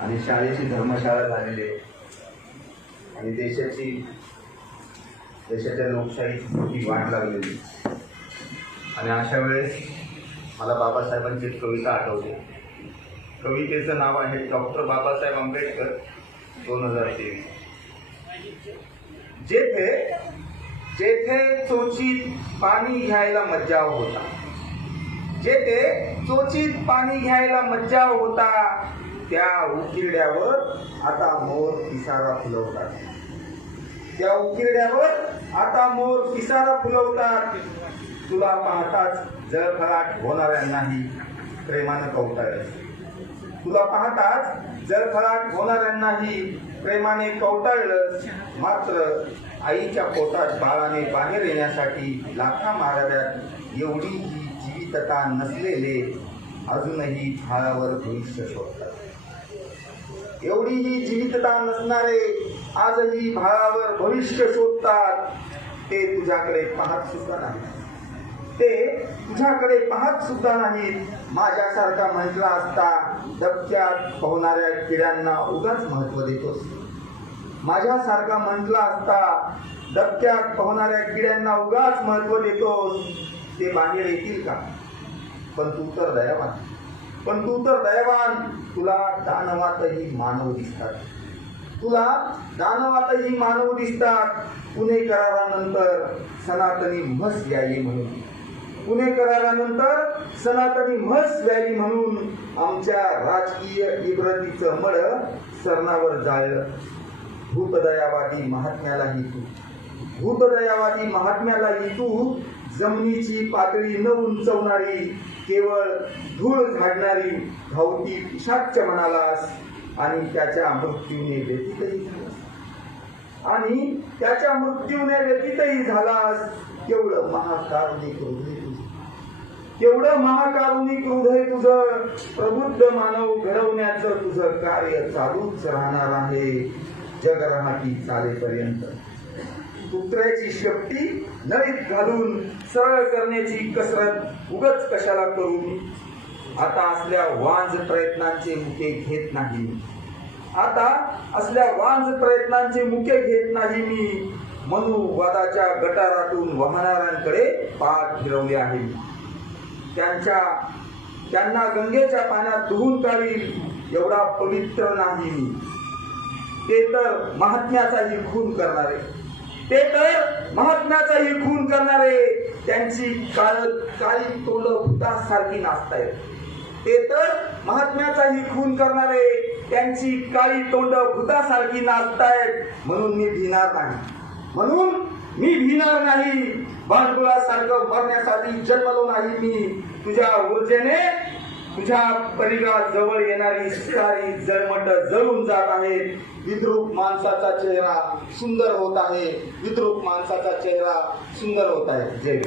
आणि शाळेची धर्मशाळा झालेली आहे. आणि देशाची देशाच्या लोकशाहीची मोठी वाट लागलेली आणि अशा वेळेस मला बाबासाहेबांची कविता आठवते. कवितेचं नाव आहे डॉक्टर बाबासाहेब आंबेडकर दोन हजार तेवीस. जेथे जेथे चोचीत पाणी घ्यायला मज्जाव होता. जेथे चोचीत पाणी घ्यायला मज्जाव होता त्या उकिरड्यावर आता मोर पिसारा फुलवतात. त्या उकिरड्यावर आता मोर पिसारा फुलवतात. तुला पाहताच जळफळाट होणाऱ्यांनाही प्रेमानं कवटाळस तुला पाहताच जळफळाट होणाऱ्यांनाही प्रेमाने कवटाळलं मात्र आईच्या पोटात बाळाने बाहेर येण्यासाठी लाथा माराव्यात एवढी ही जीवितता नसलेले अजूनही झाडावर भविष्य शोधतात. एवढी ही जीवितता नसणारे आजही भावावर भविष्य शोधतात ते तुझ्याकडे पाहत सुद्धा नाही ते तुझ्याकडे पाहत सुद्धा नाहीत. माझ्यासारखा म्हटला असता डबक्यात पोहणाऱ्या किड्यांना उगाच महत्त्व देतोस. माझ्यासारखा म्हटला असता डबक्यात पोहणाऱ्या किड्यांना उगाच महत्त्व देतोस. ते बाहेर येतील का? पण तू तर दयावान. पण तू तर दैवान. तुला दानवातही मानव दिसतात. तुला दानवातही मानव दिसतात. पुणे करारानंतर सनातनी म्हस यायी म्हणून. पुणे करारानंतर सनातनी म्हस यायी म्हणून आमच्या राजकीय इब्रतीचं मळ सरणावर जाळलं. भूतदयावादी महात्म्यालाही तू. भूतदयावादी महात्म्यालाही तू. जमिनीची पातळी न उंचवणारी केवळ धूळ झाडणारी धावती पिशाच्य म्हणालास आणि त्याच्या मृत्यूने व्यतीतही झालास. आणि त्याच्या मृत्यूने व्यतीतही झालास केवढं महाकारुणिक हृदय तुझ. केवढं महाकारुणिक हृदय तुझं प्रबुद्ध मानव घडवण्याचं तुझं कार्य चालूच राहणार आहे जग राहती चालेपर्यंत. कुत्र्याची शेपटी नळीत घालून सरळ करण्याची कसरत उगच कशाला करू आता असल्या वांज प्रयत्नांचे मुके घेत नाही. आता असल्या वांज प्रयत्नांचे मुके घेत नाही मी. मनुवादाच्या गटारातून वाहणाऱ्यांकडे पाठ फिरवले आहे. त्यांच्या त्यांना गंगेच्या पाण्यात धुवून काढील एवढा पवित्र नाही मी. ते तर महात्म्याचाही खून करणारे. ते तर महात्म्याचाही खून करणारे त्यांची काळ काळी तोंड भूतासारखी नाचतायत. ते तर महात्म्याचाही खून करणारे त्यांची काळी तोंड भूतासारखी नाचतायत म्हणून मी भिणार नाही. म्हणून मी भिणार नाही. बाळगुळासारखं मरण्यासाठी जन्मलो नाही मी. तुझ्या ऊर्जेने तुझ्या परिघात जवळ येणारी सारी जळमट जळून जात आहे. विद्रूप माणसाचा चेहरा सुंदर होत आहे. विद्रूप माणसाचा चेहरा सुंदर होत आहे. जय